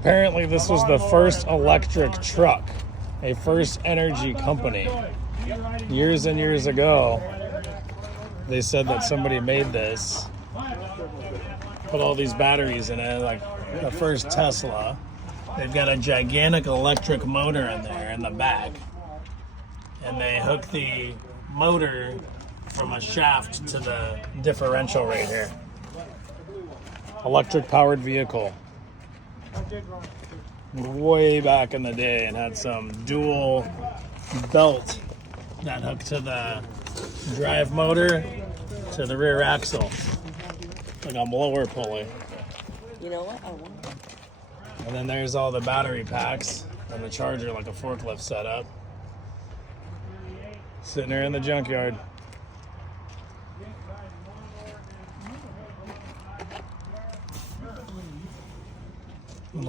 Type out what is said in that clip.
Apparently, this was the first electric truck, a first energy company. Years and years ago, they said that somebody made this, put all these batteries in it, like the first Tesla. They've got a gigantic electric motor in there in the back, and they hook the motor from a shaft to the differential right here. Electric powered vehicle. Way back in the day, and had some dual belt that hooked to the drive motor to the rear axle, like a blower pulley. You know what? I want one. And then there's all the battery packs and the charger, like a forklift setup, sitting there in the junkyard.